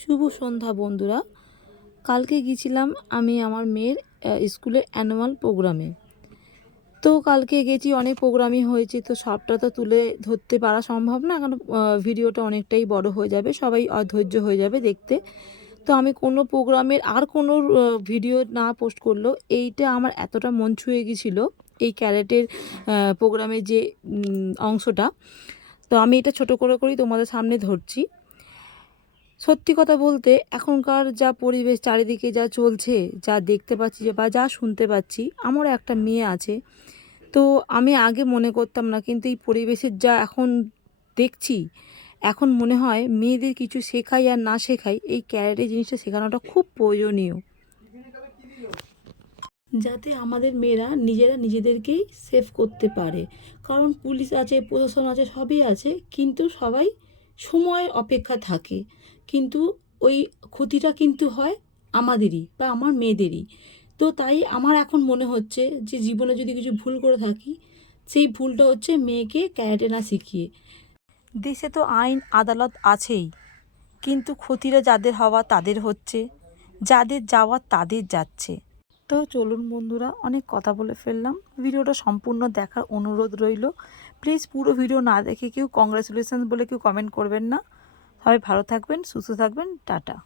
শুভ সন্ধ্যা বন্ধুরা। কালকে গিয়েছিলাম আমি আমার মেয়ের স্কুলের অ্যানুয়াল প্রোগ্রামে। তো কালকে গেছি, অনেক প্রোগ্রামই হয়েছে, তো সবটা তো তুলে ধরতে পারা সম্ভব না, কারণ ভিডিওটা অনেকটাই বড় হয়ে যাবে, সবাই অধৈর্য হয়ে যাবে দেখতে। তো আমি কোনো প্রোগ্রামের আর কোনো ভিডিও না পোস্ট করলেও এইটা আমার এতটা মন ছুঁয়ে গিয়েছিলো, এই ক্যারেটের প্রোগ্রামের যে অংশটা। তো আমি এটা ছোট করেই তোমাদের সামনে ধরছি। সত্যি কথা বলতে এখনকার যা পরিবেশ, চারিদিকে যা চলছে, যা দেখতে পাচ্ছি বা যা শুনতে পাচ্ছি, আমারও একটা মেয়ে আছে। তো আমি আগে মনে করতাম না, কিন্তু এই পরিবেশের যা এখন দেখছি, এখন মনে হয় মেয়েদের কিছু শেখাই আর না শেখাই, এই ক্যারেটে জিনিসটা শেখানোটা খুব প্রয়োজনীয়, যাতে আমাদের মেয়েরা নিজেরা নিজেদেরকেই সেভ করতে পারে। কারণ পুলিশ আছে, প্রশাসন আছে, সবই আছে, কিন্তু সবাই সময়ের অপেক্ষা থাকে, কিন্তু ওই ক্ষতিটা কিন্তু হয় আমাদেরই বা আমার মেয়েদেরই। তো তাই আমার এখন মনে হচ্ছে যে জীবনে যদি কিছু ভুল করে থাকি, সেই ভুলটা হচ্ছে মেয়েকে ক্যারাটে না শিখিয়ে। দেশে তো আইন আদালত আছেই, কিন্তু ক্ষতিটা যাদের হওয়া তাদের হচ্ছে, যাদের যাওয়া তাদের যাচ্ছে। তো চলুন বন্ধুরা, অনেক কথা বলে ফেললাম, ভিডিওটা সম্পূর্ণ দেখার অনুরোধ রইল। প্লিজ পুরো ভিডিও না দেখে কেউ কংগ্রাচুলেশন বলে কেউ কমেন্ট করবেন না। সবাই ভালো থাকবেন, সুস্থ থাকবেন, টাটা।